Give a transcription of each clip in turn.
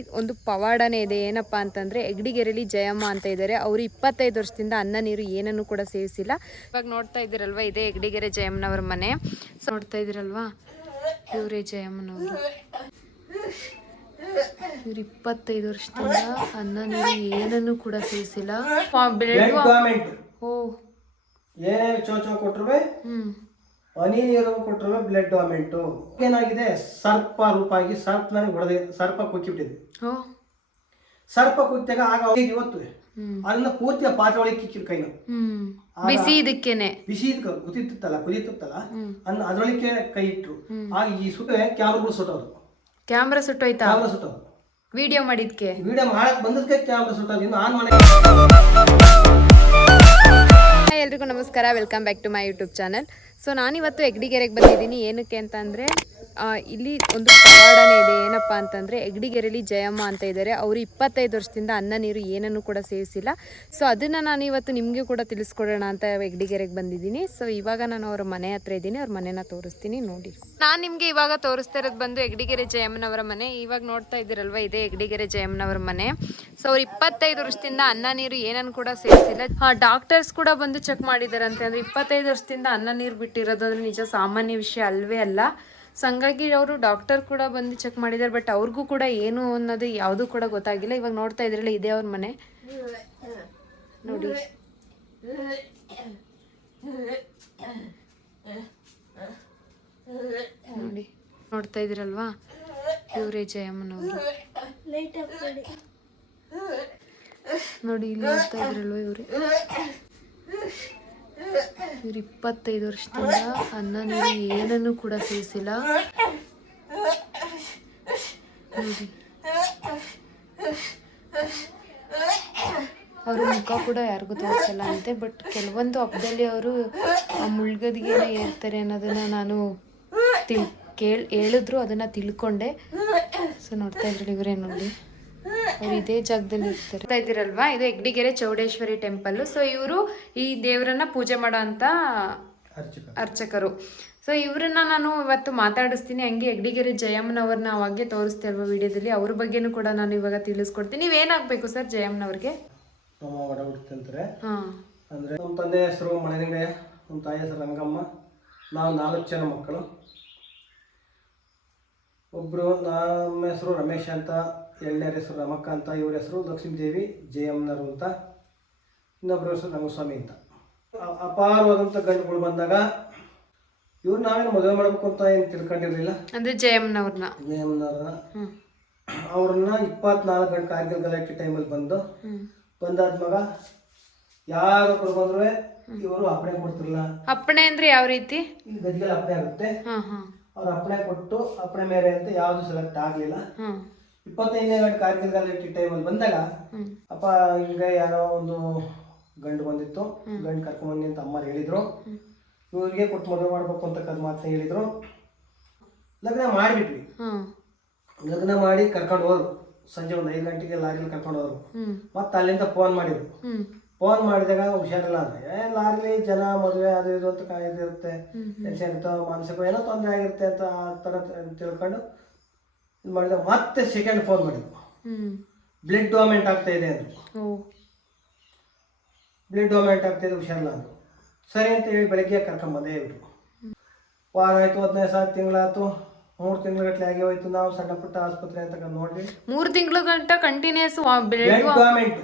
ಒಂದು ಪವಾಡನೇ ಇದೆ. ಏನಪ್ಪಾ ಅಂತಂದ್ರೆ ಎಗ್ಡಿಗೆರೆಲಿ ಜಯಮ್ಮ ಅಂತ ಇದ್ದಾರೆ. ಅವರು ಇಪ್ಪತ್ತೈದು ವರ್ಷದಿಂದ ಅನ್ನ ನೀರು ಏನನ್ನು ಕೂಡ ಸೇವಿಸಿಲ್ಲ. ಇವಾಗ ನೋಡ್ತಾ ಇದ್ದೀರಲ್ವ ಇದೇ ಎಗ್ಡಿಗೆರೆ ಜಯಮ್ಮನವ್ರ ಮನೆ. ಸೊ ನೋಡ್ತಾ ಇದ್ದೀರಲ್ವಾ ಇವರೇ ಜಯಮ್ಮನವರು. ಇವ್ರು ಇಪ್ಪತ್ತೈದು ವರ್ಷದಿಂದ ಅನ್ನ ನೀರು ಏನನ್ನು ಕೂಡ ಸೇವಿಸಿಲ್ಲ. ಓ. ಕೊಟ್ರು ಹ್ಮ್. ಹನಿ ನೀರು ಕೊಟ್ಟರು ಬ್ಲಡ್ ಡಾಮೆಂಟು ಏನಾಗಿದೆ? ಸರ್ಪ ರೂಪ ಆಗಿ ಸರ್ಪ ನನಗೆ ಹೊಡೆದ ಸರ್ಪ ಕುಚ್ಚಿಬಿಟ್ಟಿದೆ. ಸರ್ಪ ಕುಚ್ಚಾಗ ಆಗ ಇವತ್ತು. ಅದನ್ನ ಪೂರ್ತಿ ಪಾತ್ರೆ ಒಳಗೆ ಕಿಕ್ಕಿರು ಕೈನ. ಬಿಸಿ ಇದಕ್ಕೇನೆ. ಬಿಸಿ ಇದಕ್ಕೆ ಕುದಿತಿತ್ತಲ್ಲ ಕುದಿತಿತ್ತಲ್ಲ. ಅನ್ನ ಅದ್ರೊಳಗೆ ಕೈ ಇಟ್ರು. ಆಗ ಈ ಸುಟ್ಟೆ ಕ್ಯಾಮ್ರಾಗಳು ಸುಟ್ಟವ್ರು. ಕ್ಯಾಮ್ರಾ ಸುಟ್ಟೋಯ್ತಾ? ಕ್ಯಾಮ್ರಾ ಸುಟ್ಟವ್ರು. ವಿಡಿಯೋ ಮಾಡಿದ್ಕೆ? ವಿಡಿಯೋ ಮಾಡಕ್ ಬಂದದಕ್ಕೆ ಕ್ಯಾಮ್ರಾ ಸುಟ್ಟೋದು ಇನ್ನು ಆನ್ ಮಾಡಿ ನಮಸ್ಕಾರ welcome back to my YouTube channel so ನಾನಿವತ್ತು ಎಗ್ಡಿಗೆರೆಗೆ ಬಂದಿದ್ದೀನಿ. ಏನಕ್ಕೆ ಅಂತಂದರೆ ಇಲ್ಲಿ ಒಂದು ಪವಾಡನೇ ಇದೆ. ಏನಪ್ಪ ಅಂತಂದರೆ, ಎಗ್ಡಿಗೆರೆಲಿ ಜಯಮ್ಮ ಅಂತ ಇದ್ದಾರೆ ಅವರು ಇಪ್ಪತ್ತೈದು ವರ್ಷದಿಂದ ಅನ್ನ ನೀರು ಏನನ್ನು ಕೂಡ ಸೇವಿಸಿಲ್ಲ. ಸೊ ಅದನ್ನು ನಾನು ಇವತ್ತು ನಿಮಗೆ ಕೂಡ ತಿಳಿಸ್ಕೊಡೋಣ ಅಂತ ಎಗ್ಡಿಗೆರೆಗೆ ಬಂದಿದ್ದೀನಿ. ಸೊ ಇವಾಗ ನಾನು ಅವ್ರ ಮನೆ ಹತ್ರ ಇದ್ದೀನಿ. ಅವ್ರ ಮನೆನ ತೋರಿಸ್ತೀನಿ, ನೋಡಿ. ನಾನು ನಿಮಗೆ ಇವಾಗ ತೋರಿಸ್ತಾ ಇರೋದು ಬಂದು ಎಗ್ಡಿಗೆರೆ ಜಯಮ್ಮನವರ ಮನೆ. ಇವಾಗ ನೋಡ್ತಾ ಇದ್ದೀರಲ್ವ, ಇದೇ ಎಗ್ಡಿಗೆರೆ ಜಯಮ್ಮನವರ ಮನೆ. ಸೊ ಅವ್ರು ಇಪ್ಪತ್ತೈದು ವರ್ಷದಿಂದ ಅನ್ನ ನೀರು ಏನನ್ನು ಕೂಡ ಸೇವಿಸಿಲ್ಲ. ಡಾಕ್ಟರ್ಸ್ ಕೂಡ ಬಂದು ಚೆಕ್ ಮಾಡಿದಾರಂತೆ ಅಂದರೆ ಇಪ್ಪತ್ತೈದು ವರ್ಷದಿಂದ ಅನ್ನ ನೀರು ಬಿಟ್ಟಿರೋದು ಅಂದರೆ ನಿಜ ಸಾಮಾನ್ಯ ವಿಷಯ ಅಲ್ವೇ ಅಲ್ಲ. ಸೊ ಹಂಗಾಗಿ ಅವರು ಡಾಕ್ಟರ್ ಕೂಡ ಬಂದು ಚೆಕ್ ಮಾಡಿದ್ದಾರೆ ಬಟ್ ಅವ್ರಿಗೂ ಕೂಡ ಏನು ಅನ್ನೋದು ಯಾವುದೂ ಕೂಡ ಗೊತ್ತಾಗಿಲ್ಲ. ಇವಾಗ ನೋಡ್ತಾ ಇದ್ರಲ್ಲ, ಇದೇ ಅವ್ರ ಮನೆ. ನೋಡಿ. ನೋಡಿ. ನೋಡ್ತಾ ಇದ್ದೀರಲ್ವಾ? ಇವರೇ ಜಯಮ್ಮನವರು. ನೋಡಿ, ಇಲ್ಲಿ ನೋಡ್ತಾ ಇದ್ರಲ್ವ ಇವ್ರೆ? ಇವ್ರು ಇಪ್ಪತ್ತೈದು ವರ್ಷದಿಂದ ಅನ್ನ ನೀರು ಏನನ್ನು ಕೂಡ ಸೇವಿಸಿಲ್ಲ ನೋಡಿ. ಅವ್ರ ಮುಖ ಕೂಡ ಯಾರಿಗೂ ತೋರಿಸಲ್ಲ ಅಂತೆ ಬಟ್ ಕೆಲವೊಂದು ಹಬ್ಬದಲ್ಲಿ ಅವರು ಮುಳ್ಗದಿಗೆ ಏರ್ತಾರೆ ಅನ್ನೋದನ್ನ ನಾನು ತಿಳ್ ಕೇಳ್ ಹೇಳಿದ್ರು, ಅದನ್ನ ತಿಳ್ಕೊಂಡೆ. ಸೊ ನೋಡ್ತಾ ಇದ್ರಲ್ಲಿ ಇವರೇ ನೋಡಿ. ಅವ್ರು ಇದೇ ಜಾಗದಲ್ಲಿ ಇರ್ತಾರೆ. ಇದ್ದೀರಲ್ವಾ? ಇದು ಹೆಗ್ಡಿಗೆರೆ ಚೌಡೇಶ್ವರಿ ಟೆಂಪಲ್ ಸೊ ಇವರು ಈ ದೇವರನ್ನ ಪೂಜೆ ಮಾಡೋ ಅಂತ ಅರ್ಚಕರು. ಸೊ ಇವ್ರನ್ನ ನಾನು ಇವತ್ತು ಮಾತಾಡಿಸ್ತೀನಿ. ಹಂಗೆ ಹೆಗ್ಡಿಗೆರೆ ಜಯಮ್ಮನವ್ರನ್ನ ಅವಾಗೆ ತೋರಿಸ್ತಾ ಇಲ್ವಾ ವಿಡಿಯೋದಲ್ಲಿ? ಅವ್ರ ಬಗ್ಗೆನೂ ಕೂಡ ನಾನು ಇವಾಗ ತಿಳಿಸ್ಕೊಡ್ತೀನಿ. ನೀವೇನಾಗಬೇಕು ಸರ್ ಜಯಮ್ಮನವ್ರಿಗೆ? ಅಂದ್ರೆ ಅಂದರೆ ನಮ್ಮ ತಂದೆ ಹೆಸರು ಮಳೆಲಿಂಗಯ್ಯ ನಮ್ಮ ತಾಯಿ ಹೆಸರು ರಂಗಮ್ಮ. ನಾವು ನಾಲ್ಕು ಜನ ಮಕ್ಕಳು. ಒಬ್ಬರು ನಮ್ಮ ಹೆಸರು ರಮೇಶ್ ಅಂತ ಎರಡನೇರ ಹೆಸರು ರಮಕ್ಕ ಅಂತ ಇವ್ರ ಹೆಸರು ಲಕ್ಷ್ಮೀದೇವಿ ಜಯಮ್ಮನರು ಅಂತ ಇನ್ನೊಬ್ಬರ ಹೆಸರು ರಂಗಸ್ವಾಮಿ ಅಂತ. ಅಪಾರವಾದಂಥ ಗಂಡುಗಳು ಬಂದಾಗ ಇವ್ರು ನಾವೇನು ಮದುವೆ ಮಾಡಬೇಕು ಅಂತ ಏನು ತಿಳ್ಕೊಂಡಿರಲಿಲ್ಲ? ಅಂದ್ರೆ ಜಯಮ್ಮನವ್ರನ್ನ. ಜಯಮ್ಮನವ್ರನ್ನ. ಅವ್ರನ್ನ ಇಪ್ಪತ್ನಾಲ್ಕು ಗಂಟೆ ಕಾರ್ಗಿಲ್ ಗಲಾಟೆ ಟೈಮಲ್ಲಿ ಬಂದು ಬಂದಾದ ಮಗ ಯಾರೊಬ್ಬರು ಬಂದ್ರು ಇವರು ಅಪ್ಪಣೆ ಕೊಡ್ತಿರಲ್ಲ ಅಪ್ಪಣೆ ಅಂದ್ರೆ ಯಾವ ರೀತಿ? ಗದ್ಗೆಲ್ಲ ಅಪ್ಪಣೆ ಆಗುತ್ತೆ. ಅವ್ರ ಅಪ್ಪಣೆ ಕೊಟ್ಟು ಅಪ್ಪಣೆ ಮೇರೆ ಅಂತ ಯಾವ್ದು ಸೆಲೆಕ್ಟ್ ಆಗಲಿಲ್ಲ. ಇಪ್ಪತ್ತೈದನೇ ಗಂಟೆ ಕಾರ್ಗಿಲ್ ಟೈಮ್ ಟೈಮಲ್ಲಿ ಬಂದಾಗ ಅಪ್ಪ ಹಿಂಗೆ ಯಾರೋ ಒಂದು ಗಂಡು ಬಂದಿತ್ತು. ಗಂಡು ಕರ್ಕೊಂಬಂದಿ ಅಂತ ಅಮ್ಮ ಹೇಳಿದ್ರು. ಇವ್ರಿಗೆ ಕೊಟ್ಟು ಮದುವೆ ಮಾಡ್ಬೇಕು ಅಂತ ಕದ್ ಮಾತನ್ನ ಹೇಳಿದ್ರು. ಲಗ್ನ ಮಾಡಿಬಿಟ್ವಿ ಲಗ್ನ ಮಾಡಿ ಕರ್ಕೊಂಡು ಹೋದ್ರು. ಸಂಜೆ ಒಂದು ಐದು ಗಂಟೆಗೆ ಲಾರಿಲಿ ಕರ್ಕೊಂಡು ಹೋದ್ರು. ಮತ್ತೆ ಅಲ್ಲಿಂದ ಫೋನ್ ಮಾಡಿದ್ರು. ಫೋನ್ ಮಾಡಿದಾಗ ಹುಷಾರಿಲ್ಲ ಅಂದ್ರೆ ಏ ಲಾರಿಲಿ ಜನ ಮದುವೆ ಅದು ಇದು ಅಂತ ಕಾಯ್ದಿರುತ್ತೆ. ಟೆನ್ಷನ್ ಇರ್ತಾವ ಮಾನಸಿಕ ಏನೋ ತೊಂದರೆ ಆಗಿರುತ್ತೆ ಅಂತ ಆ ಥರ ತಿಳ್ಕೊಂಡು ಇದು ಮಾಡಿದಾಗ ಮತ್ತೆ ಸೆಕೆಂಡ್ ಫೋನ್ ಮಾಡಿದ್ರು ಬ್ಲಡ್ ಡೋಮೆಂಟ್ ಆಗ್ತಾ ಇದೆ ಅಂದ್ರು ಬ್ಲಡ್ ಡೋಮೆಂಟ್ ಆಗ್ತಾ ಇದೆ ಹುಷಾರಿಲ್ಲ ಅಂದ್ರು ಸರಿ ಅಂತ ಹೇಳಿ ಬೆಳಗ್ಗೆ ಕರ್ಕೊಂಬಂದೇ ಇದ್ರು ವಾರ ಆಯ್ತು ಹದಿನೈದು ಸಾವಿರ ತಿಂಗಳಾಯ್ತು. ಮೂರು ತಿಂಗಳಗಟ್ಲೆ ಆಗಿ ಹೋಯ್ತು. ನಾವು ಸಣ್ಣ ಪುಟ್ಟ ಆಸ್ಪತ್ರೆ ಅಂತ ನೋಡಿ ಮೂರು ತಿಂಗಳ ಗಂಟ ಕಂಟಿನ್ಯೂಸ್ ಬ್ಲಡ್ ಡೊಮೆಂಟ್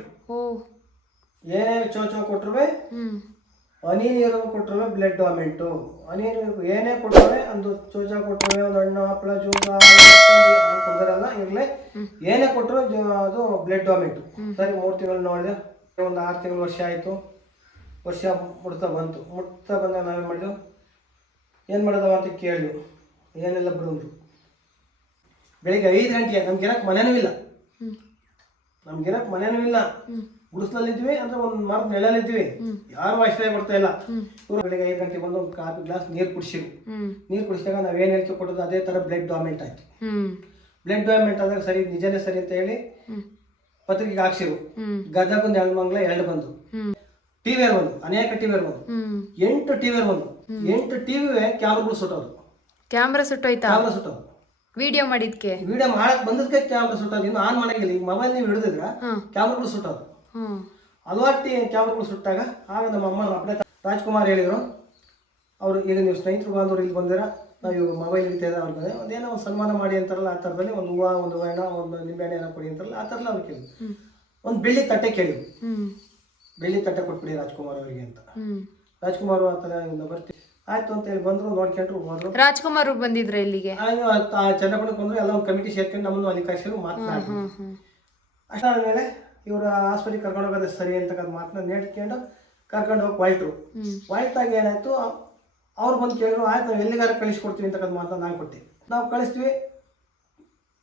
ಏನೇ ಚೋಚೋ ಹ್ಮ್. ಹನಿ ನೀರು ಕೊಟ್ಟರು ಬ್ಲಡ್ ಡಾಮೆಂಟು ಹನಿ ನೀರು ಏನೇ ಕೊಟ್ಟರೆ ಒಂದು ಚೂಚ ಕೊಟ್ಟರೆ ಒಂದು ಹಣ್ಣು ಹಪ್ಪಳ ಜೂಜ ಕೊಡ್ತಾರಲ್ಲ ಇರಲಿ. ಏನೇ ಕೊಟ್ಟರು ಅದು ಬ್ಲಡ್ ಡಾಮೆಂಟು ಸರಿ ಮೂರು ತಿಂಗಳು ನೋಡಿದೆ. ಒಂದು ಆರು ತಿಂಗಳು ವರ್ಷ ಆಯಿತು. ವರ್ಷ ಮುಟ್ತಾ ಬಂತು. ಮುಟ್ತಾ ಬಂದಾಗ ನಾವೇನು ಮಾಡಿದೆವು? ಏನು ಮಾಡೋದವ ಅಂತ ಕೇಳಿದ್ವು. ಏನೆಲ್ಲ ಬಿಡೋದು ಬೆಳಿಗ್ಗೆ ಐದು ಗಂಟೆಗೆ ನಮ್ಗೆ ಇರಕ್ಕೆ ಮನೇನೂ ಇಲ್ಲ. ನಮ್ಗೆ ಇರಕ್ಕೆ ಮನೇನೂ ಇಲ್ಲ. ಗುಡಿಸ್ಲಲ್ಲಿದ್ವಿ ಅಂದ್ರೆ ಒಂದು ಮರದ ನೆಲಲ್ಲಿದ್ವಿ ಯಾರು ಆಶ್ರಯ ಬರ್ತಾ ಇಲ್ಲ. ಇವರು ಬೆಳಿಗ್ಗೆ ಐದು ಗಂಟೆ ಬಂದು ಒಂದು ಕಾಫಿ ಗ್ಲಾಸ್ ನೀರು ಕುಡಿಸಿರು. ನೀರು ಕುಡಿಸಿದಾಗ ನಾವೇನು ಹೇಳಿಕೆ ಕೊಡೋದು ಅದೇ ಥರ ಬ್ಲಡ್ ಡಾಮೆಂಟ್ ಆಯ್ತು. ಬ್ಲಡ್ ಡಾಮೆಂಟ್ ಆದಾಗ ಸರಿ ನಿಜನೇ ಸರಿ ಅಂತ ಹೇಳಿ ಪತ್ರಿಕೆಗೆ ಹಾಕ್ಸಿರು. ಗದಗೊಂದು ಎರಡು ಮಂಗ್ಲ ಎರಡು ಬಂದು. ಟಿವಿ ಬಂದು. ಅನೇಕ ಟಿವಿ ಬಂದು. ಎಂಟು ಟಿವಿ ಬಂದು. ಎಂಟು ಟಿವಿ ಕ್ಯಾಮ್ರಾಗಳು ಸುಟ್ಟವ್ರು ಕ್ಯಾಮ್ರಾ ಸುಟ್ಟೋಯ್ತಾ? ಕ್ಯಾಮ್ರಾ ಸುಟ್ಟವ್ರು ವಿಡಿಯೋ ಮಾಡಿದ್ಕೆ? ವಿಡಿಯೋ ಮಾಡಕ್ ಬಂದದಕ್ಕೆ ಕ್ಯಾಮ್ರಾ ಸುಟ್ಟೋದು. ಇನ್ನು ಆನ್ ಮಾಡಂಗಿಲ್ಲ. ಈಗ ಮೊಬೈಲ್ ನೀವು ಹಿಡಿದಿದ್ರ. ಕ್ಯಾಮ್ರಾಗಳು ಸುಟ್ಟೋದು. ಹಲವಾರು ಕ್ಯಾಮ್ರಾಗಳು ಸುಟ್ಟಾಗ ಆಗ ನಮ್ಮ ಅಮ್ಮ ಅಪ್ಪ ರಾಜ್ಕುಮಾರ್ ಹೇಳಿದರು. ಅವರು ಈಗ ನೀವು ಸ್ನೇಹಿತರು ಬಾಂಧವರು ಇಲ್ಲಿ ಬಂದಿರ ನಾವು ಇವಾಗ ಮೊಬೈಲ್ ಹಿಡಿತಾ ಇದ್ದಾರೆ ಅವ್ರಿಗೆ ಅದೇನೋ ಒಂದು ಸನ್ಮಾನ ಮಾಡಿ ಅಂತಾರಲ್ಲ ಆ ಥರದಲ್ಲಿ ಒಂದು ಹೂವು ಒಂದು ಹಣ್ಣು ಒಂದು ನಿಂಬೆಹಣ್ಣು ಏನೋ ಕೊಡಿ ಅಂತಾರಲ್ಲ ಆ ಥರಲ್ಲ ಅವ್ರು ಕೇಳಿದ್ರು. ಒಂದು ಬೆಳ್ಳಿ ತಟ್ಟೆ ಕೇಳಿದ್ರು. ಬೆಳ್ಳಿ ತಟ್ಟೆ ಕೊಟ್ಬಿಡಿ ರಾಜ್ಕುಮಾರ್ ಅವರಿಗೆ ಅಂತ. ರಾಜ್ಕುಮಾರ್ ಆ ಥರ ಬರ್ತೀವಿ ಆಯ್ತು ಅಂತ ಹೇಳಿ ಬಂದರು ನೋಡ್ಕೊಂಡ್ರು ಹೋದ್ರು. ರಾಜ್ಕುಮಾರ್ ಬಂದಿದ್ರು ಇಲ್ಲಿಗೆ ಚಂದ್ರಪಣಕ್ಕೆ ಬಂದ್ರು ಎಲ್ಲ ಒಂದು ಕಮಿಟಿ ಸೇರ್ಕೊಂಡು ನಮ್ಮನ್ನು ಅಲ್ಲಿ ಕಳಿಸಿದ್ರು ಮಾತನಾಡಿದ್ರು ಅಷ್ಟಾದ್ಮೇಲೆ ಇವರು ಆಸ್ಪತ್ರೆಗೆ ಕರ್ಕೊಂಡು ಹೋಗೋದು ಸರಿ ಅಂತ ಮಾತನ್ನ ನೆಡ್ಕೊಂಡು ಕರ್ಕೊಂಡು ಹೋಗಿ ಹೊಲ್ಟ್ರು ವೈಟ್ ಹೊಲ್ಟಾಗ ಏನಾಯ್ತು ಅವ್ರು ಬಂದು ಕೇಳಿದ್ರು ಆಯ್ತು ನಾವು ಎಲ್ಲಿಗಾರ ಕಳಿಸ್ಕೊಡ್ತೀವಿ ಅಂತಕ್ಕಂಥ ಮಾತನ್ನ ನಾನು ಕೊಟ್ಟೆ. ನಾವು ಕಳಿಸ್ತೀವಿ.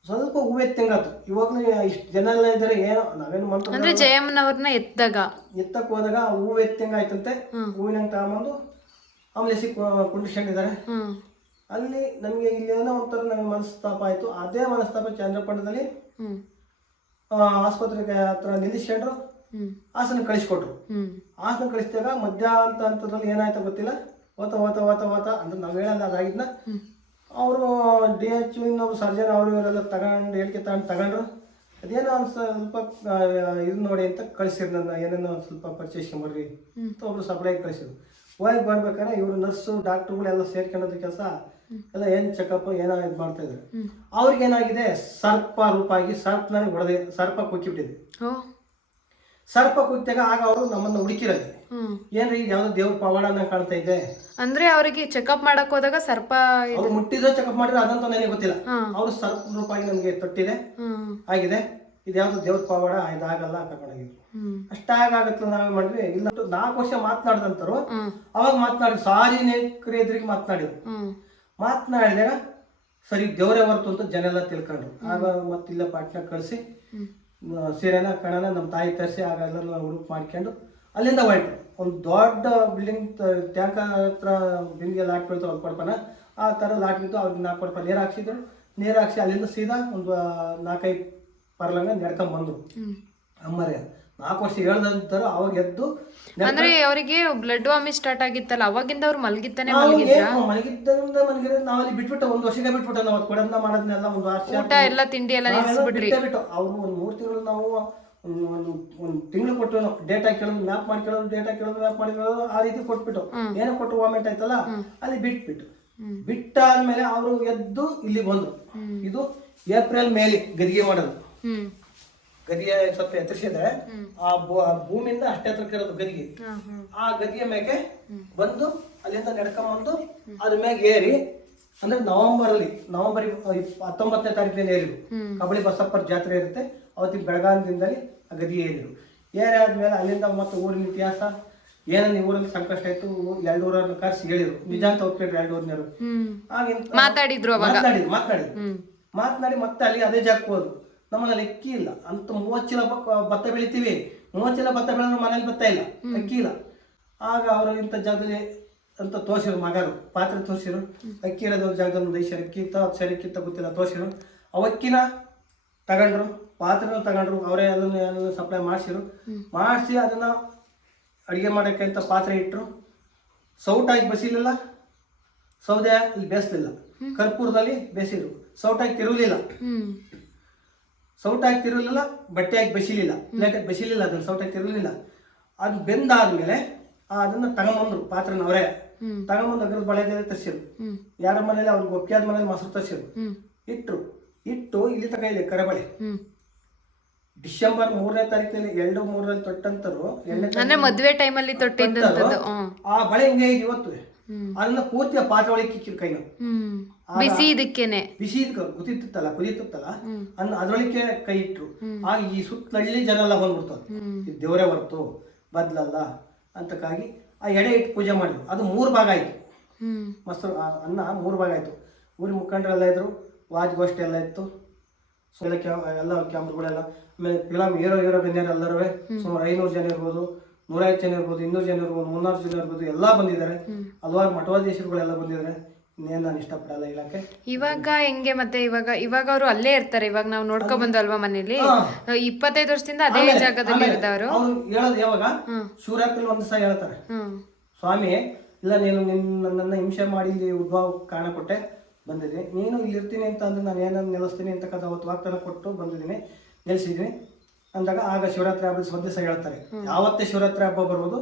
ಸ್ವಲ್ಪ ಹೂವು ಎತ್ತಂಗಾತು ಇವಾಗಲೂ ಇಷ್ಟು ಜನ ಎಲ್ಲ ಇದ್ದಾರೆ ಏನೋ ನಾವೇನು ಮಂತ್ರ ಅಂದ್ರೆ ಜಯಮ್ಮನವ್ರನ್ನ ಎತ್ತಾಗ ಎತ್ತಕ್ಕೆ ಹೋದಾಗ ಹೂವು ಎತ್ತಂಗಾಯ್ತಂತೆ. ಹೂವಿನಂಗೆ ತಗೊಂಬಂದು ಆಮೇಲೆ ಸಿಕ್ಕ ಕುಂಡಿಸ್ಕೊಂಡಿದ್ದಾರೆ ಅಲ್ಲಿ ನಮಗೆ ಏನೋ ಒಂಥರ ನಮಗೆ ಮನಸ್ತಾಪ ಆಯಿತು. ಅದೇ ಮನಸ್ತಾಪ ಚಂದ್ರಪಟ್ಟಣದಲ್ಲಿ ಆಸ್ಪತ್ರೆಗೆ ಹತ್ರ ನಿಲ್ಲಿಸ್ಕೊಂಡ್ರು. ಹಾಸನ ಕಳಿಸ್ಕೊಟ್ರು. ಹಾಸನ ಕಳಿಸಿದಾಗ ಮಧ್ಯಾಹ್ನ ಹಂತದಲ್ಲಿ ಏನಾಯ್ತು ಗೊತ್ತಿಲ್ಲ. ಓತ ಓತ ಓತ ಓತ ಅಂತ ನಾವು ಹೇಳಲ್ಲ ಅದಾಗಿದ್ನ ಅವರು ಡಿ ಎಚ್ ಇನ್ನೊಬ್ರು ಸರ್ಜನ್ ಅವರು ಇವರೆಲ್ಲ ತಗೊಂಡು ಹೇಳಿಕೆ ತಗೊಂಡು ತಗೊಂಡ್ರು. ಅದೇನೋ ಒಂದು ಸ್ವಲ್ಪ ಇದು ನೋಡಿ ಅಂತ ಕಳಿಸಿದ್ರು ನನ್ನ ಏನೇನೋ ಒಂದು ಸ್ವಲ್ಪ ಪರ್ಚೇಸ್ಕೊಂಬರ್ರಿ ಅಂತ ಒಬ್ರು ಸಪ್ಲೈ ಕಳಿಸಿದ್ರು. ಹೋಗಿ ಬರ್ಬೇಕಾದ್ರೆ ಇವರು ನರ್ಸು ಡಾಕ್ಟ್ರುಗಳೆಲ್ಲ ಸೇರ್ಕೊಳ್ಳೋದು ಕೆಲಸ. ಎಲ್ಲ ಏನು ಚೆಕಪ್ ಏನೋ ಇದು ಮಾಡ್ತಾ ಇದ್ರು. ಅವ್ರಿಗೆ ಏನಾಗಿದೆ ಸರ್ಪ ರೂಪಾಗಿ ಸರ್ಪ ನನಗೆ ಹೊಡೆದೆ ಸರ್ಪ ಕುಕ್ಕಿಬಿಟ್ಟಿದೆ ಸರ್ಪ ಕುತ್ತಾಗ ಆಗ ಅವರು ನಮ್ಮನ್ನ ಹುಡುಕಿರೋದು. ಏನ್ರಿ ಇದು ಯಾವ್ದೋ ದೇವ್ರ ಪವಾಡನ ಕಾಣ್ತಾ ಇದೆ. ಅಂದ್ರೆ ಅವರಿಗೆ ಚೆಕಪ್ ಮಾಡಕ್ ಹೋದಾಗ ಸರ್ಪ ಅವ್ರು ಮುಟ್ಟಿದ್ರೆ ಚೆಕಪ್ ಮಾಡಿದ್ರೆ ಅದಂತ ನನಗೆ ಗೊತ್ತಿಲ್ಲ. ಅವ್ರು ಸರ್ಪ ರೂಪಾಗಿ ನಮಗೆ ತೊಟ್ಟಿದೆ. ಆಗಿದೆ. ಇದ್ಯಾವ್ದು ದೇವ್ರ ಪವಾಡ ಇದಾಗಲ್ಲ ಕರ್ಕೊಂಡೋಗಿದ್ರು. ಹ್ಮ್. ಅಷ್ಟಾಗತ್ತಲ್ಲ ನಾವೇ ಮಾಡಿದ್ವಿ. ಇಲ್ಲ ನಾಲ್ಕು ವರ್ಷ ಮಾತನಾಡ್ದಂತರು ಅವಾಗ ಮಾತನಾಡಿ ಸಾರಿ ನೇಕರಿ ಎದುರಿಗೆ ಮಾತನಾಡಿದ್ರು. ಮಾತನಾಡಿದಾಗ ಸರಿ ದೇವರೇ ಹೊರತು ಅಂತ ಜನ ಎಲ್ಲ ತಿಳ್ಕೊಂಡ್ರು. ಆಗ ಮತ್ತಿಲ್ಲ ಪಾಟ್ನ ಕಳಿಸಿ ಸೀರೆನ ಕಣನ ನಮ್ಮ ತಾಯಿ ತರಿಸಿ ಆಗ ಎಲ್ಲ ಹುಡುಕ್ ಮಾಡ್ಕೊಂಡು ಅಲ್ಲಿಂದ ಹೊರಟು. ಒಂದು ದೊಡ್ಡ ಬಿಲ್ಡಿಂಗ್ ಟ್ಯಾಂಕ್ ಹತ್ರ ಬಿಂದಿಗೆ ಲಾಟ್ ಬೀಳ್ತಾವೆ ಅವ್ರು ಕೊಡ್ಪನ. ಆ ಥರ ಲಾಟ್ ಬಿತ್ತು ಅವ್ರಿಗೆ ನಾಲ್ಕು ಕೊಡ್ಪ ನೀರು ಹಾಕ್ಸಿದ್ರು. ನೀರು ಹಾಕ್ಸಿ ಅಲ್ಲಿಂದ ಸೀದಾ ಒಂದು ನಾಲ್ಕೈದು ಪರ್ಲಂಗ ನಡ್ಕೊಂಡ್ ಅಮ್ಮರಿಗೆ ನಾಲ್ಕು ವರ್ಷ ಹೇಳ್ದಂತಾರ ಅವಾಗ ಎದ್ದು ಅಂದ್ರೆ ಅವರಿಗೆ ಬ್ಲಡ್ ವಾಮಿ ಸ್ಟಾರ್ಟ್ ಆಗಿತ್ತಲ್ಲ ಅವಾಗಿಂದ ಅವ್ರು ಮಲ್ಗಿತ್ತಾನೆ ಮಲ್ಗಿದ್ರ? ಮಲಗಿದ್ದರಿಂದ ಮಲಗಿದ್ರೆ ನಾವು ಅಲ್ಲಿ ಬಿಟ್ಬಿಟ್ಟು ಒಂದು ವರ್ಷಕ್ಕೆ ಬಿಟ್ಬಿಟ್ಟು ನಾವು ಕೊಡೋದನ್ನ ಮಾಡೋದನ್ನೆಲ್ಲ ಒಂದು ವರ್ಷ ಊಟ ಎಲ್ಲ ತಿಂಡಿ ಎಲ್ಲ ನಿಲ್ಲಿಸ್ಬಿಟ್ರಿ ಬಿಟ್ಟು ಅವ್ರು ಒಂದು ಮೂರು ತಿಂಗಳು ನಾವು ಒಂದು ಒಂದು ಒಂದು ತಿಂಗಳು ಕೊಟ್ಟು ಡೇಟಾ ಕೇಳೋದು ಮ್ಯಾಪ್ ಮಾಡಿ ಕೇಳೋದು ಡೇಟಾ ಕೇಳೋದು ಮ್ಯಾಪ್ ಮಾಡಿ ಕೇಳೋದು ಆ ರೀತಿ ಕೊಟ್ಬಿಟ್ಟು ಏನೋ ಕೊಟ್ಟು ವಾಮೆಂಟ್ ಆಯ್ತಲ್ಲ ಅಲ್ಲಿ ಬಿಟ್ಬಿಟ್ಟು. ಬಿಟ್ಟಾದ್ಮೇಲೆ ಅವರು ಎದ್ದು ಇಲ್ಲಿ ಬಂದ್ರು. ಇದು ಏಪ್ರಿಲ್ ಮೇಲೆ ಗದಿಗೆ ಮಾಡೋದು ಗದಿಗೆ ಸ್ವಲ್ಪ ಎತ್ತರಿಸಿದ್ರೆ ಆ ಭೂಮಿಯಿಂದ ಅಷ್ಟೇ ಹತ್ರಕ್ಕೆ ಇರೋದು ಗದಿಗೆ ಆ ಗದಿಯ ಮೇಲೆ ಬಂದು ಅಲ್ಲಿಂದ ನಡ್ಕೊಂಬಂದು ಅದ್ರ ಮ್ಯಾಗ ಏರಿ ಅಂದ್ರೆ ನವೆಂಬರ್ ಅಲ್ಲಿ ನವೆಂಬರ್ ಹತ್ತೊಂಬತ್ತನೇ ತಾರೀಕಿನಲ್ಲಿ ಏರಿರು ಕಬಳಿ ಬಸಪ್ಪರ ಜಾತ್ರೆ ಇರುತ್ತೆ. ಅವತ್ತಿನ ಬೆಳಗಾವಿದಿಂದಲೇ ಆ ಗದಿ ಏರಿರು ಏರಿ ಆದ್ಮೇಲೆ ಅಲ್ಲಿಂದ ಮತ್ತೆ ಊರಿನ ಇತಿಹಾಸ ಏನೇನು ಈ ಊರಲ್ಲಿ ಸಂಕಷ್ಟ ಆಯ್ತು ಎರಡು ಕರ್ಸಿ ಹೇಳಿದ್ರು. ನಿಜ ಅಂತ ಒಪ್ಪಿಟ್ರು ಎರಡು ಮಾತಾಡಿದ್ರು ಮಾತಾಡಿದ್ರು ಮಾತಾಡಿದ್ರು. ಮಾತನಾಡಿ ಮತ್ತೆ ಅಲ್ಲಿ ಅದೇ ಜಾಗಕ್ಕೆ ಹೋದ್ರು. ನಮ್ಮಲ್ಲಿ ಅಕ್ಕಿ ಇಲ್ಲ. ಅಂತ ಮೂವತ್ತು ಚೀಲ ಭತ್ತ ಬೆಳಿತೀವಿ. ಮೂವತ್ತು ಚೀಲ ಭತ್ತ ಬೆಳೆದ್ರು ಮನೇಲಿ ಭತ್ತ ಇಲ್ಲ. ಅಕ್ಕಿ ಇಲ್ಲ. ಆಗ ಅವರು ಇಂಥ ಜಾಗದಲ್ಲಿ ಅಂತ ತೋರಿಸಿರು ಮಗರು. ಪಾತ್ರೆ ತೋರಿಸಿರು ಅಕ್ಕಿ ಇರೋದು ಜಾಗದಲ್ಲಿ ಒಂದು ಐದು ಸರಿ ಅಕ್ಕಿ ಇತ್ತ ಹತ್ತು ಸರಿ ಅಕ್ಕಿ ಇತ್ತ ಗೊತ್ತಿಲ್ಲ ತೋರಿಸಿರು ಅವಕ್ಕಿನ ತಗೊಂಡ್ರು. ಪಾತ್ರೆನೂ ತಗೊಂಡ್ರು. ಅವರೇ ಅದನ್ನು ಸಪ್ಲೈ ಮಾಡಿಸಿರು ಮಾಡಿಸಿ ಅದನ್ನ ಅಡುಗೆ ಮಾಡೋಕ್ಕೆ ಅಂತ ಪಾತ್ರೆ ಇಟ್ಟರು ಸೌಟಾಗಿ ಬಸಿಲಿಲ್ಲ. ಸೌದೆ ಇಲ್ಲಿ ಬೇಸಲಿಲ್ಲ. ಕರ್ಪೂರದಲ್ಲಿ ಬೇಯಿಸಿದ್ರು ಸೌಟಾಗಿ ತಿರುಗಲಿಲ್ಲ. ಹ್ಮ್ ಹಾಕ್ತಿರಲಿಲ್ಲ ಬಟ್ಟೆ ಹಾಕಿ ಬಸಿಲಿಲ್ಲ. ಪ್ಲೇಟಾಗಿ ಬಸಿಲಿಲ್ಲ ಅದನ್ನ? ಸೌಟ್ ಆಗ್ತಿರಲಿಲ್ಲ ಅದು ಬೆಂದಾದ್ಮೇಲೆ ಆ ಅದನ್ನ ತಗೊಂಬಂದ್ರು ಪಾತ್ರೆನ ಅವರೇ. ತಗೊಂಬಂದು ಅಗ್ರದ ತರಿಸಿರು. ಹ್ಮ್. ಯಾರ ಮನೇಲಿ ಅವ್ರಿಗೆ ಒಪ್ಪಿಯಾದ ಮನೇಲಿ ಮೊಸರು ತರಿಸಿರು. ಇಟ್ಟರು ಇಟ್ರು. ಇಟ್ಟು ಇಲ್ಲಿ ತಗ ಇದೆ ಕರಬಳೆ. ಡಿಸೆಂಬರ್ ಮೂರನೇ ತಾರೀಕಿನಲ್ಲಿ ಎರಡು ಮೂರರಲ್ಲಿ ತೊಟ್ಟಂತರು ಅಂದ್ರೆ ಮದ್ವೆ ಟೈಮಲ್ಲಿ ಆ ಬಳೆ ಹಿಂಗೆ ಇದೆ ಇವತ್ತು. ಅದನ್ನ ಪೂರ್ತಿ ಆ ಪಾತ್ರೆ ಒಳಗೆ ಕಿಕ್ಕಿರು ಕೈನ ಬಿಸಿ ಇದಕ್ಕೇನೆ ಬಿಸಿ ಇದಕ್ಕೆ ಕುದಿತಿತ್ತಲ್ಲ ಕುದಿತಿತ್ತಲ್ಲ ಅನ್ನ ಅದ್ರೊಳಗೆ ಕೈ ಇಟ್ರು. ಆಗ ಈ ಸುತ್ತಲಳ್ಳಿ ಜನ ಎಲ್ಲ ಬಂದ್ಬಿಡ್ತಾರೆ ಇದು ದೇವರೇ ಹೊರತು ಬದ್ಲಲ್ಲ ಅಂತಕ್ಕಾಗಿ ಆ ಎಡೆ ಇಟ್ಟು ಪೂಜೆ ಮಾಡಿದ್ರು. ಅದು ಮೂರು ಭಾಗ ಆಯ್ತು. ಮೊಸರು ಅನ್ನ ಮೂರು ಭಾಗ ಆಯ್ತು. ಊರಿನ ಮುಖಂಡರೆಲ್ಲ ಇದ್ರು ವಾದ್ಗೋಷ್ಠಿ ಎಲ್ಲ ಇತ್ತು. ಎಲ್ಲ ಕ್ಯಾ ಎಲ್ಲ ಕ್ಯಾಮ್ರಾಗಳೆಲ್ಲ ಆಮೇಲೆ ಫಿಲಮ್ ಹೀರೋ ಹೀರೋ ಗಣ್ಯರು ಎಲ್ಲರೂ ಸುಮಾರು ಐನೂರು ಜನ ಇರ್ಬೋದು. ನೂರೈವತ್ತು ಜನ ಇರ್ಬೋದು ಇನ್ನೂರು ಜನ ಇರ್ಬೋದು ಮುನ್ನೂರು ಜನ ಇರ್ಬೋದು ಎಲ್ಲ ಬಂದಿದ್ದಾರೆ. ಹಲವಾರು ಮಠವಾಧೀಶರುಗಳೆಲ್ಲ ಬಂದಿದ್ದಾರೆ. ಇನ್ನೇನು ನಾನು ಇಷ್ಟಪಡಲ್ಲ ಇಲಾಖೆ ಇವಾಗ ಹೆಂಗೆ ಮತ್ತೆ ಇವಾಗ ಇವಾಗ ಅವರು ಅಲ್ಲೇ ಇರ್ತಾರೆ. ಇವಾಗ ನಾವು ನೋಡ್ಕೊ ಬಂದಲ್ವಾ ಮನೇಲಿ? ಇಪ್ಪತ್ತೈದು ವರ್ಷದಿಂದ ಅದೇ ಜಾಗದಲ್ಲಿ ಇರ್ದವರು. ಅವ್ರು ಹೇಳೋದು ಯಾವಾಗ? ಶಿವರಾತ್ರಿ ಒಂದು ಸಹ ಹೇಳ್ತಾರೆ. ಸ್ವಾಮಿ ಇಲ್ಲ ನೀನು ನಿನ್ನ ನನ್ನನ್ನು ಹಿಂಸೆ ಮಾಡಿ ಇಲ್ಲಿ ಉದ್ಭವ ಕಾರಣ ಕೊಟ್ಟೆ ಬಂದಿದ್ದೀನಿ. ನೀನು ಇಲ್ಲಿ ಇರ್ತೀನಿ ಅಂತ ಅಂದ್ರೆ ನಾನು ಏನನ್ನು ನೆಲೆಸ್ತೀನಿ ಅಂತಕ್ಕಂಥ ಅವತ್ತು ವಾಗ್ದಾನ ಕೊಟ್ಟು ಬಂದಿದ್ದೀನಿ. ನೆಲೆಸಿದ್ದೀನಿ. ಅಂದಾಗ ಆಗ ಶಿವರಾತ್ರಿ ಹಬ್ಬದ ಸಂದೇಶ ಹೇಳ್ತಾರೆ. ಯಾವತ್ತೇ ಶಿವರಾತ್ರಿ ಹಬ್ಬ ಬರ್ಬೋದು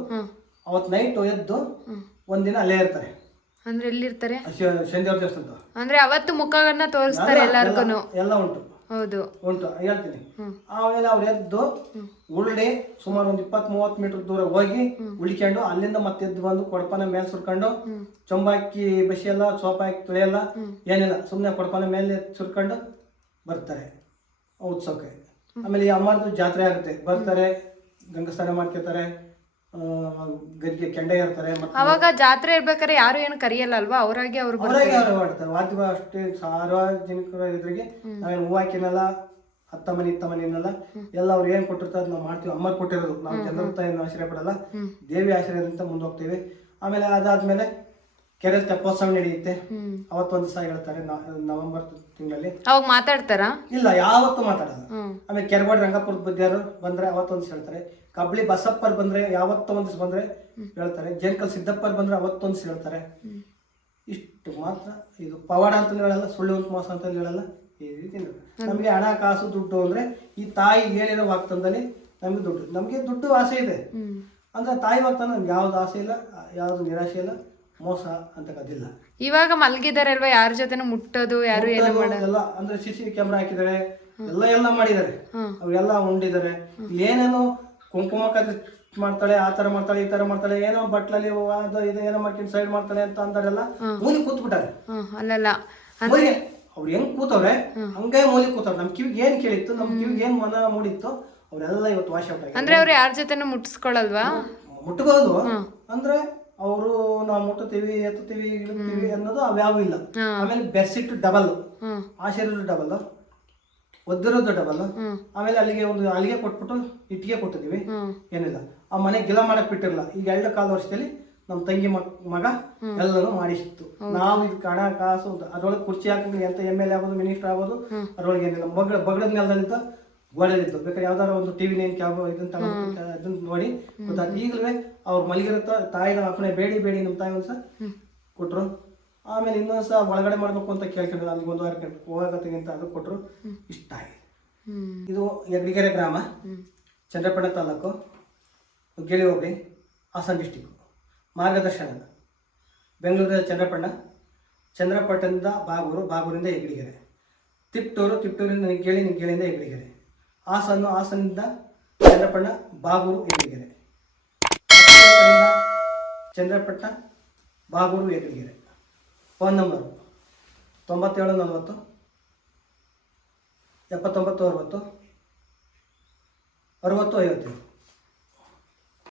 ಅವತ್ ನೈಟ್ ಎದ್ದು ಒಂದಿನ ಅಲ್ಲೇ ಇರ್ತಾರೆ. ಅಂದ್ರೆ ಎಲ್ಲಿರ್ತಾರೆ? ಶನಿದೇವ್ರ ದೇವಸ್ಥಾನ ಅಂದ್ರೆ ಅವತ್ತು ಮುಖಗಳನ್ನ ತೋರಿಸ್ತಾರೆ ಎಲ್ಲಾರ್ಗುನು. ಎಲ್ಲ ಉಂಟು. ಹೌದು. ಉಂಟು ಹೇಳ್ತೀನಿ. ಆಮೇಲೆ ಅವ್ರು ಎದ್ದು ಉಳ್ಳಿ ಸುಮಾರು ಒಂದು ಇಪ್ಪತ್ತ್ ಮೂವತ್ತು ಮೀಟರ್ ದೂರ ಹೋಗಿ ಉಳಿಕೊಂಡು ಅಲ್ಲಿಂದ ಮತ್ತೆ ಎದ್ದು ಬಂದು ಕೊಡಪನ ಮೇಲೆ ಸುರ್ಕೊಂಡು ಚೊಂಬಾಕಿ ಬಸಿ ಎಲ್ಲ ಸೋಪ ಹಾಕಿ ತೊಳೆಯಲ್ಲ ಏನಿಲ್ಲ ಸುಮ್ಮನೆ ಕೊಡಪನ ಮೇಲೆ ಸುರ್ಕೊಂಡು ಬರ್ತಾರೆ. ಉತ್ಸವಕ್ಕೆ. ಆಮೇಲೆ ಈ ಅಮ್ಮರದು ಜಾತ್ರೆ ಆಗುತ್ತೆ. ಬರ್ತಾರೆ ಗಂಗಸ್ನಾನ ಸ್ನಾನ ಆ, ಗದ್ಗೆ ಕೆಂಡೆ ಇರ್ತಾರೆ ಮತ್ತೆ ಅವಾಗ ಜಾತ್ರೆ ಇರ್ಬೇಕಾದ್ರೆ ಯಾರು ಏನು ಕರಿಯಲ್ಲ ಅಲ್ವಾ ಅವರಾಗಿ ಅವ್ರು ಬರ್- ಅವರಾಗೆ ಅವ್ರು ಮಾಡ್ತಾರೆ ವಾದ್ಯ ಅಷ್ಟೇ ಸಾರ್ವಜನಿಕರ ಇದ್ರಿಗೆ ನಾವೇನು ಹೂ ಹಾಕಿನಲ್ಲ ಅತ್ತ ಮನೆ ಇತ್ತ ಮನೆಯನ್ನೆಲ್ಲ ಎಲ್ಲ ಅವ್ರು ಏನ್ ಕೊಟ್ಟಿರ್ತಾರೆ ನಾವು ಮಾಡ್ತೀವಿ. ಅಮ್ಮ ಕೊಟ್ಟಿರೋದು. ನಾವು ಜನರ ತಾಯಿನ ಆಶ್ರಯ ಪಡಲ್ಲ. ದೇವಿ ಆಶ್ರಯದಿಂದ ಮುಂದೋಗ್ತೀವಿ ಆಮೇಲೆ ಅದಾದ್ಮೇಲೆ ಕೆರೆ ತೆಪ್ಪೋತ್ಸವ ನಡೆಯುತ್ತೆ. ಅವತ್ತು ಅವತ್ತೊಂದು ದಿವಸ ಹೇಳ್ತಾರೆ ನವೆಂಬರ್ ತಿಂಗಳಲ್ಲಿ. ಅವಾಗ ಮಾತಾಡ್ತಾರಾ? ಇಲ್ಲ ಯಾವತ್ತು ಮಾತಾಡಲ್ಲ. ಆಮೇಲೆ ಕೆರಗೋಡು ರಂಗಪುರದ ಬುದ್ಧಿಯವರು ಬಂದ್ರೆ ಅವತ್ತೊಂದು ಹೇಳ್ತಾರೆ. ಕಬ್ಳಿ ಬಸಪ್ಪರ್ ಬಂದ್ರೆ ಯಾವತ್ತೋ ಒಂದ್ ದಿವಸ ಬಂದ್ರೆ ಹೇಳ್ತಾರೆ. ಜೇನ್ಕಲ್ ಸಿದ್ದಪ್ಪರ್ ಬಂದ್ರೆ ಅವತ್ತೊಂದು ಹೇಳ್ತಾರೆ. ಇಷ್ಟು ಮಾತ್ರ. ಇದು ಪವಾಡ ಅಂತ ಹೇಳಲ್ಲ ಸುಳ್ಳು ಮೋಸ ಅಂತ ಹೇಳಲ್ಲ. ಈ ರೀತಿ ನಮಗೆ ಹಣ ಕಾಸು ದುಡ್ಡು ಅಂದ್ರೆ ಈ ತಾಯಿ ಹೇಳಿರೋ ವಾಗ್ತಂದಲ್ಲಿ ನಮಗೆ ದುಡ್ಡು. ನಮಗೆ ದುಡ್ಡು ಆಸೆ ಇದೆ. ಅಂದ್ರೆ ತಾಯಿ ವಾಗ್ತಾನ ನಮ್ಗೆ ಯಾವ್ದು ಆಸೆ ಇಲ್ಲ ಯಾವ್ದು ನಿರಾಶೆ ಇಲ್ಲ. ಮೋಸ ಕದಿಲ್ಲ ಇವಾಗ ಮಲ್ಗಿದಾರೆ ಅಲ್ವಾ ಯಾರ ಜೊತೆನೂ ಮುಟ್ಟೋದು ಯಾರು ಏನು ಮಾಡೋದು? ಎಲ್ಲ ಅಂದ್ರೆ ಸಿ ಸಿ ಕ್ಯಾಮ್ರಾ ಹಾಕಿದ್ದಾರೆ ಎಲ್ಲ ಎಲ್ಲ ಮಾಡಿದ್ದಾರೆ ಅವರೆಲ್ಲ ಅವೆಲ್ಲ ಉಂಡಿದ್ದಾರೆ ಏನೇನು ಕುಂಕುಮ ಕದ್ರಿ ಮಾಡ್ತಾಳೆ ಆ ತರ ಮಾಡ್ತಾಳೆ ಈ ತರ ಮಾಡ್ತಾಳೆ ಏನೋ ಬಟ್ಲಲ್ಲಿ ಅದು ಇದು ಏನೋ ಮಾಡ್ಕೊಂಡು ಸೈಡ್ ಮಾಡ್ತಾಳೆ ಅಂತ ಅಂದಾರೆಲ್ಲ ಮೂಲಿ ಕೂತ್ಬಿಟ್ಟಾರೆ. ಬಿಟ್ಟಾರೆ ಅಲ್ಲಲ್ಲ. ಮೂಲಿಗೆ ಅವ್ರು ಹೆಂಗ್ ಕೂತವ್ರೆ? ಹಂಗೆ ಮೂಲಿ ಕೂತವ್ರೆ. ನಮ್ ಕಿವಿಗೆ ಏನ್ ಕೇಳಿತ್ತು ನಮ್ ಕಿವಿಗೆ ಏನ್ ಮನ ಮೂಡಿತ್ತು ಅವರೆಲ್ಲ ಇವತ್ತು ವಾಶ್ ಔಟ್ ಅಂದ್ರೆ ಅವ್ರು ಯಾರ ಜೊತೆನೂ ಮುಟ್ಟಿಸ್ಕೊಳಲ್ವಾ ಮುಟ್ಟಬಹುದು ಅಂದ್ರೆ ಅವರು ನಾವು ಮುಟ್ಟುತ್ತೀವಿ ಎತ್ತುತ್ತೀವಿ ಇಳುತ್ತೀವಿ ಅನ್ನೋದು ಅವ್ಯಾವು ಇಲ್ಲ. ಆಮೇಲೆ ಬೆಡ್ಶೀಟ್ ಡಬಲ್. ಆ ಆಶೀರ್ವಾದ ಡಬಲ್. ಒದ್ದಿರೋದು ಡಬಲ್. ಆಮೇಲೆ ಅಲ್ಲಿಗೆ ಒಂದು ಅಲ್ಲಿಗೆ ಕೊಟ್ಬಿಟ್ಟು ಇಟ್ಟಿಗೆ ಕೊಟ್ಟಿದ್ದೀವಿ. ಏನಿಲ್ಲ. ಆ ಮನೆ ಗಿಲ ಮಾಡಕ್ ಬಿಟ್ಟಿರಲ್ಲ. ಈಗ ಎರಡು ಕಾಲ ವರ್ಷದಲ್ಲಿ ನಮ್ಮ ತಂಗಿ ಮಗ ಎಲ್ಲರೂ ಮಾಡಿಸಿತ್ತು. ನಾವು ಇದು ಕಣ ಕಾಸು ಅದ್ರೊಳಗೆ ಕುರ್ಚಿ ಹಾಕಿದ್ರೆ ಎಂತ ಎಂ ಎಲ್ ಎ ಆಗೋದು ಮಿನಿಸ್ಟರ್ ಆಗೋದು ಅದ್ರೊಳಗೆ ಏನಿಲ್ಲ. ಬಗ್ಡ ಬಗ್ಡದ ನೆಲದಲ್ಲಿದ್ದ ಗೋಡೆಲಿದ್ದು ಬೇಕಾದ್ರೆ ಯಾವ್ದಾರ ಒಂದು ಟಿವಿ ನೇನ್ ಕ್ಯಾಬ್ ಇದನ್ನ ತಗೊಂಡು ಅದನ್ನ ನೋಡಿ ಗೊತ್ತಾಯ್ತು. ಈಗಲೇ ಅವ್ರು ಮಲಗಿರತ್ತ ತಾಯಿನ ಹಾಕೊಂಡೆ ಬೇಡಿ ಬೇಡಿ ನಮ್ಮ ತಾಯಿ ಒಂದ್ಸ ಕೊಟ್ರು. ಆಮೇಲೆ ಇನ್ನೊಂದ್ಸ ಒಳಗಡೆ ಮಾಡ್ಬೇಕು ಅಂತ ಕೇಳ್ಕೊಂಡ್ರು. ಅಲ್ಲಿ ಒಂದು ವಾರ ಹೋಗಕತ್ತಿಗಿಂತ ಅದು ಕೊಟ್ರು. ಇಷ್ಟ ಆಗಿದೆ. ಇದು ಯಗಡಿಗೆರೆ ಗ್ರಾಮ ಚಂದ್ರಪಣ ತಾಲೂಕು ಗೆಳಿ ಹೋಬಳಿ ಹಾಸನ್ ಡಿಸ್ಟಿಕ್ ಮಾರ್ಗದರ್ಶನ. ಬೆಂಗಳೂರಿನ ಚಂದ್ರಪಣ್ಣ ಚಂದ್ರಪಟ್ಟಣದಿಂದ ಬಾಗೂರು ಬಾಗೂರಿಂದ ಯಗಡಿಗೆರೆ ತಿಪ್ಟೂರು ತಿಪ್ಟೂರಿಂದ ನಿಗ್ಗೇಳಿ ನಿಗ್ಗೇಳಿಯಿಂದ ಯಗಡಿಗೆರೆ ಹಾಸನ್ನು ಹಾಸನದಿಂದ ಚಂದ್ರಪಟ್ಟಣ ಬಾಗೂರು ಚಂದ್ರಪಟ್ಟ ಚಂದ್ರಪಟ್ಟಣ ಬಾಗೂರು ಯಗಡಿಗೆರೆ ಫೋನ್ ನಂಬರು ತೊಂಬತ್ತೇಳು ನಲವತ್ತು ಎಪ್ಪತ್ತೊಂಬತ್ತು ಅರವತ್ತು ಅರವತ್ತು ಐವತ್ತೇಳು.